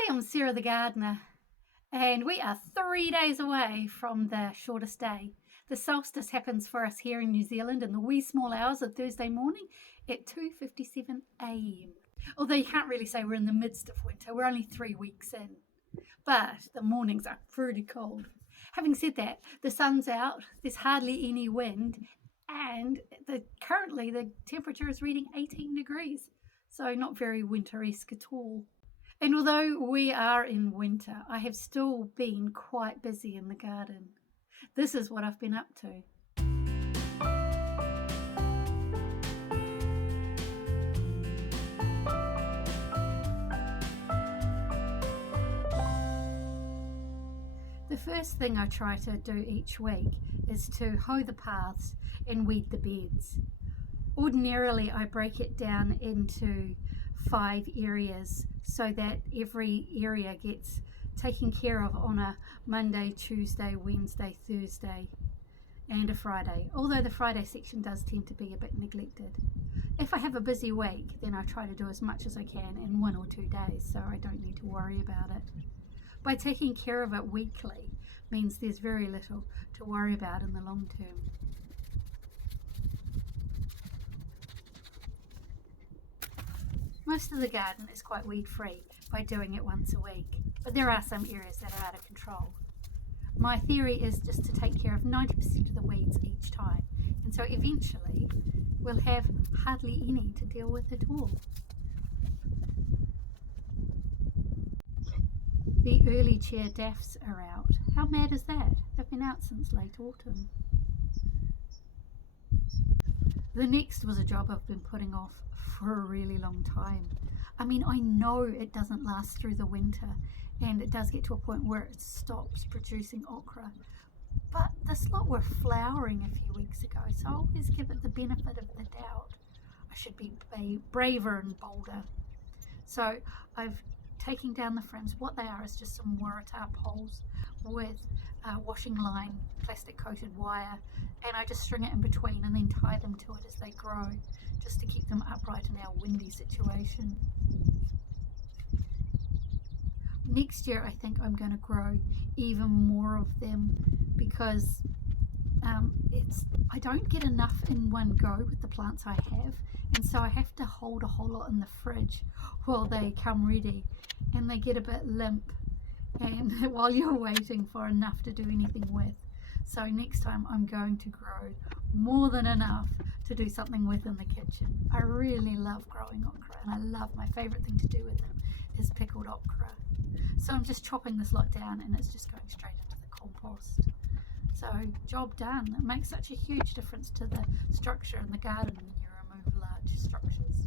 Hi, I'm Sarah the gardener, and we are 3 days away from the shortest day. The solstice happens for us here in New Zealand in the wee small hours of Thursday morning at 2:57 a.m. Although you can't really say we're in the midst of winter, we're only 3 weeks in, but the mornings are pretty cold. Having said that, the sun's out, there's hardly any wind, and currently the temperature is reading 18 degrees, so not very winter-esque at all. And although we are in winter, I have still been quite busy in the garden. This is what I've been up to. The first thing I try to do each week is to hoe the paths and weed the beds. Ordinarily, I break it down into 5 areas so that every area gets taken care of on a Monday, Tuesday, Wednesday, Thursday and a Friday, although the Friday section does tend to be a bit neglected. If I have a busy week, then I try to do as much as I can in 1 or 2 days, so I don't need to worry about it. By taking care of it weekly means there's very little to worry about in the long term. Most of the garden is quite weed free by doing it once a week, but there are some areas that are out of control. My theory is just to take care of 90% of the weeds each time, and so eventually we'll have hardly any to deal with at all. The early chair daffs are out. How mad is that? They've been out since late autumn. The next was a job I've been putting off for a really long time. I mean, I know it doesn't last through the winter, and it does get to a point where it stops producing okra. But this lot were flowering a few weeks ago, so I always give it the benefit of the doubt. I should be braver and bolder. So I've taken down the friends. What they are is just some waratah poles with washing line, plastic coated wire, and I just string it in between and then tie them to it as they grow, just to keep them upright in our windy situation. Next year I think I'm going to grow even more of them because I don't get enough in one go with the plants I have, and so I have to hold a whole lot in the fridge while they come ready, and they get a bit limp and while you're waiting for enough to do anything with. So next time I'm going to grow more than enough to do something with in the kitchen. I really love growing okra, and my favourite thing to do with them is pickled okra. So I'm just chopping this lot down and it's just going straight into the compost. So job done. It makes such a huge difference to the structure in the garden when you remove large structures.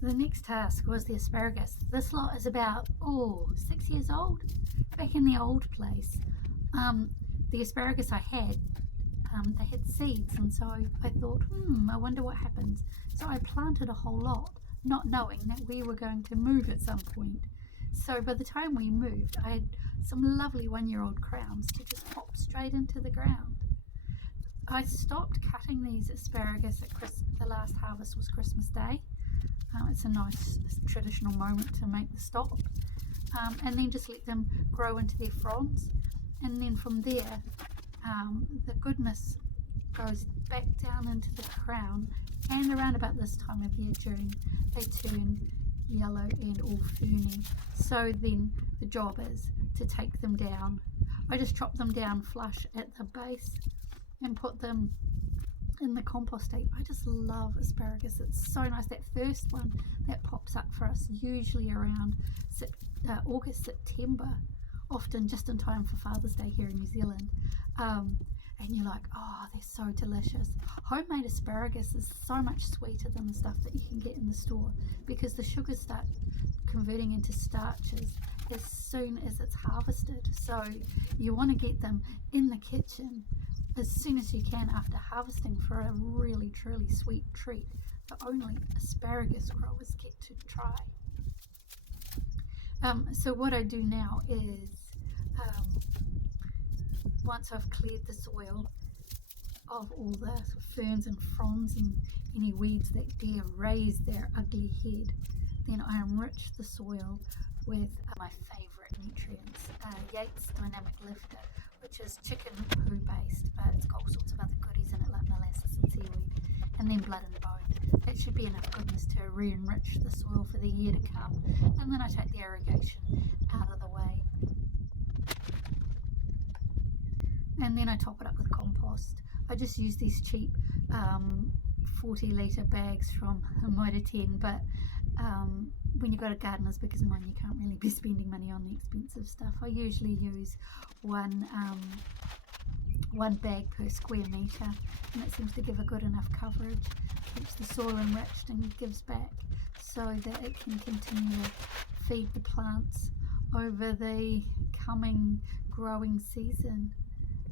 The next task was the asparagus. This lot is about 6 years old. Back in the old place, the asparagus I had, they had seeds, and so I thought, I wonder what happens. So I planted a whole lot, not knowing that we were going to move at some point. So by the time we moved, I had some lovely 1-year-old crowns to just pop straight into the ground. I stopped cutting these asparagus at the last harvest was Christmas Day. It's a nice traditional moment to make the stop, and then just let them grow into their fronds, and then from there the goodness goes back down into the crown, and around about this time of year, June, they turn yellow and all ferny. So then the job is to take them down. I just chop them down flush at the base and put them in the compost heap. I just love asparagus. It's so nice. That first one that pops up for us usually around August, September, often just in time for Father's Day here in New Zealand. And you're like, they're so delicious. Homemade asparagus is so much sweeter than the stuff that you can get in the store because the sugars start converting into starches as soon as it's harvested. So you want to get them in the kitchen as soon as you can after harvesting for a really truly sweet treat that only asparagus growers get to try. So what I do now is once I've cleared the soil, of all the sort of ferns and fronds and any weeds that dare raise their ugly head. Then I enrich the soil with my favourite nutrients, Yates Dynamic Lifter, which is chicken poo based, but it's got all sorts of other goodies in it like molasses and seaweed, and then blood and bone. That should be enough goodness to re-enrich the soil for the year to come. And then I take the irrigation out of the way. And then I top it up with compost. I just use these cheap 40 litre bags from Mitre 10, but when you've got a garden as big as mine, you can't really be spending money on the expensive stuff. I usually use one bag per square metre, and it seems to give a good enough coverage, keeps the soil enriched and gives back so that it can continue to feed the plants over the coming growing season,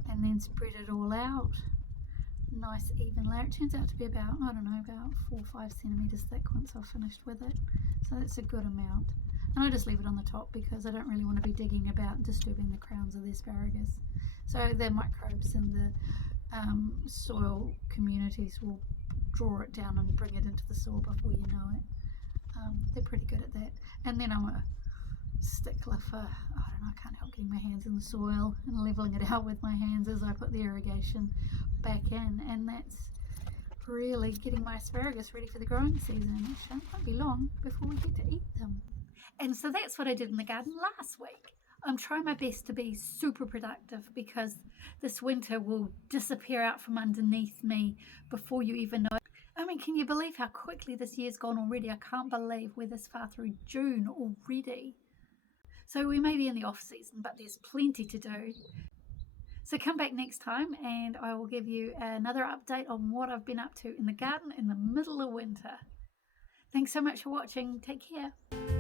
and then spread it all out. Nice even layer. It turns out to be about, I don't know, about 4 or 5 centimetres thick once I've finished with it, so that's a good amount. And I just leave it on the top because I don't really want to be digging about and disturbing the crowns of the asparagus. So the microbes in the soil communities will draw it down and bring it into the soil before you know it. They're pretty good at that. And then I'm a stickler for, I don't know, I can't help getting my hands in the soil and leveling it out with my hands as I put the irrigation back in, and that's really getting my asparagus ready for the growing season. It won't be long before we get to eat them. And so that's what I did in the garden last week. I'm trying my best to be super productive because this winter will disappear out from underneath me before you even know it. I mean, can you believe how quickly this year's gone already? I can't believe we're this far through June already. So we may be in the off season, but there's plenty to do. So come back next time and I will give you another update on what I've been up to in the garden in the middle of winter. Thanks so much for watching. Take care.